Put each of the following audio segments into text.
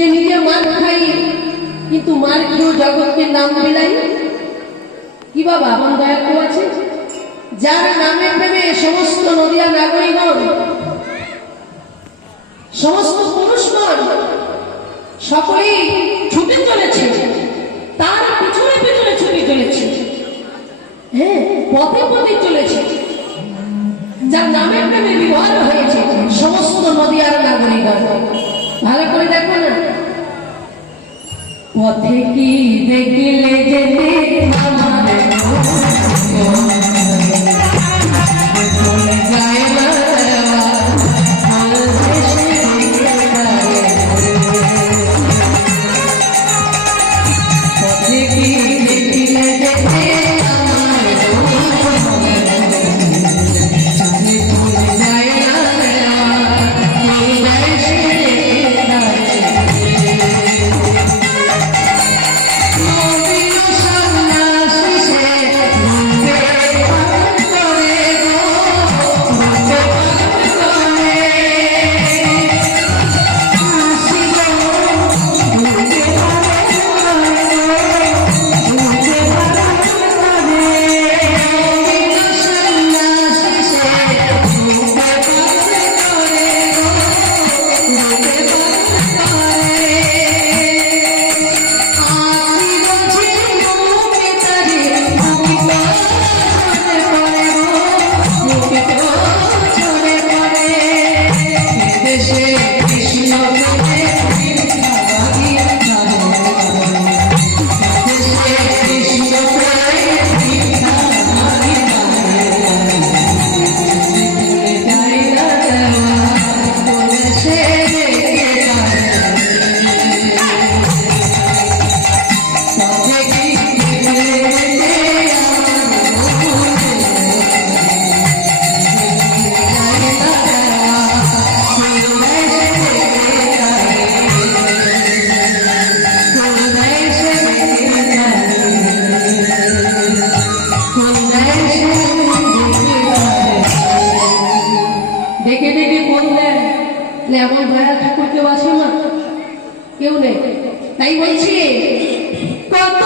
যে নিজে মার খাই, কিন্তু মার খেয়েও জগৎকে নাম বিলাই কি বাবা দয়াল কেউ আছে? যার নামে প্রেমে সমস্ত নদিয়া নাগরিকগণ সমস্ত পুরুষগণ সকলেই ছুটে চলেছে। তার পিছনে পিছনে ছুটে চলেছে। হ্যাঁ পথে পথে চলেছে। যার নামে প্রেমে বিবাহ হয়েছে সমস্ত নদীয়ার নাগরিকগণ ভালো করে দেখো না। পথে কি দেখলে "লে, এমন দয়া ঠাকুর কেউ আছে না কেউ নেই। তাই বলছি কত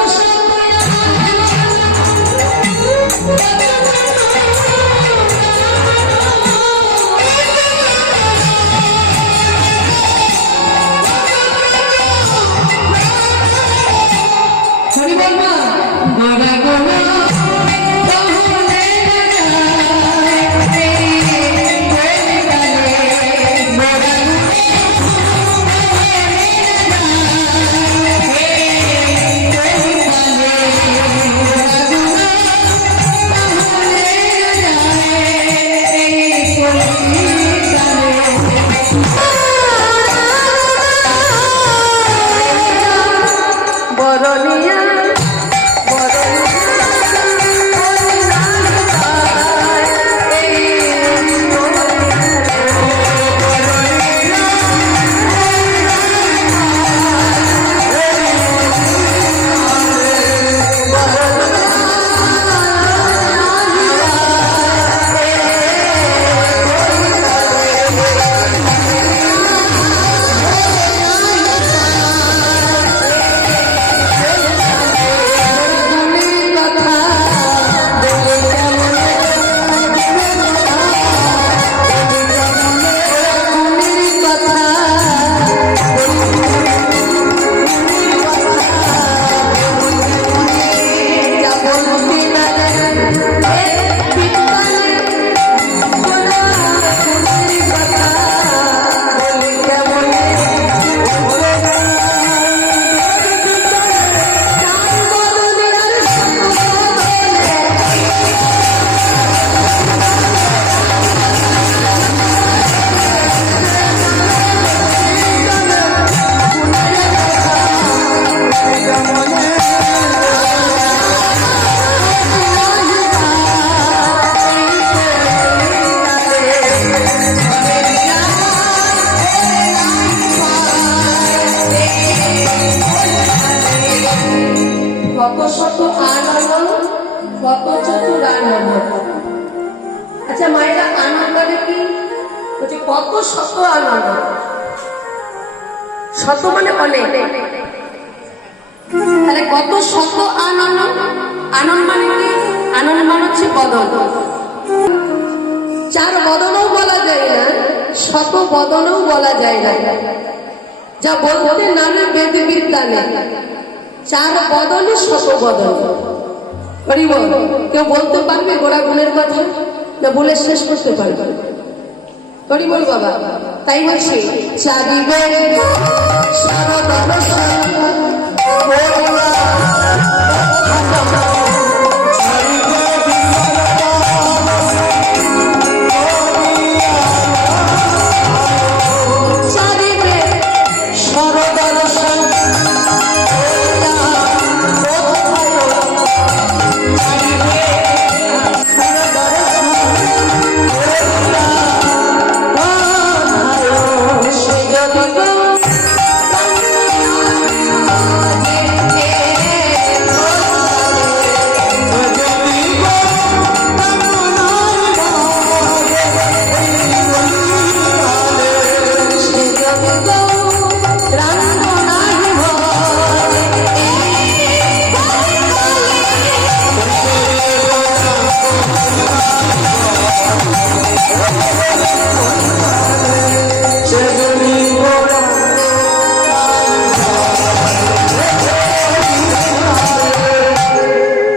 কত শত আনন্দ কত চতুর আচ্ছা মায়েরা, আনন্দে মানে কি? বলছে কত শত আনন্দ। শত মানে অনেক। তাহলে কত শত আনন্দ আনন্দ মানে কি? আনন্দ মানে হচ্ছে বদল। চার বদনও বলা যায় না, শত বদনও বলা যায় না। যা বলতে নানা বেদ বিদ্যা নেই চার বদল, শত বদল। কেউ বলতে পারবে গোড়া গুণের কথা? না, বলে শেষ করতে পারবে। হরি বল বাবা? তাই বলছি চারিবে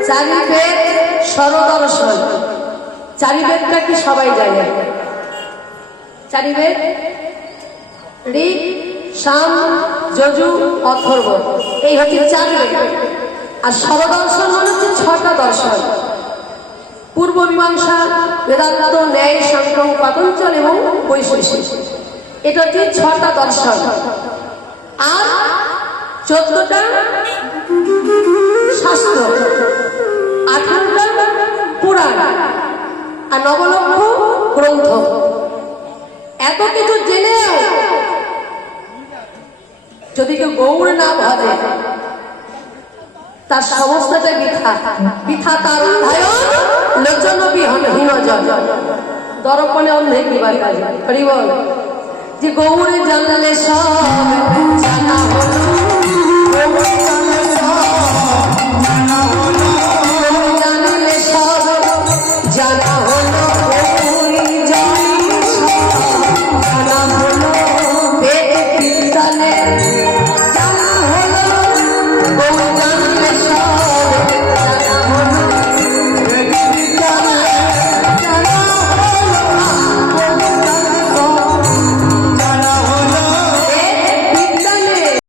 চারিবেদ সরদর্শন চারিবেদটা কি সবাই জানে? চারিবেদ ঋক সাম যজু, অথর্ব। এই হচ্ছে চার বেদ আর সরদর্শন মানে হচ্ছে ছটা দর্শন। পূর্ব মীমাংসা, বেদান্ত, ন্যায় সংক্রম পাতঞ্চল এবং বৈশিষ্ট্য। এটা হচ্ছে ছটা দর্শন। আর চোদ্দটা শাস্ত্র। আঠারোটা পুরাণ। আর নবলক্ষ গ্রন্থ। এত কিছু জেনেও যদি কেউ গৌর না ভাবে, তার সমস্তটা বৃথা। বৃথা তার অধ্যায়ন লোচন হীন দরপণে অন্ধে কিবার কাজ হরি বল যে গৌরে জানলে সব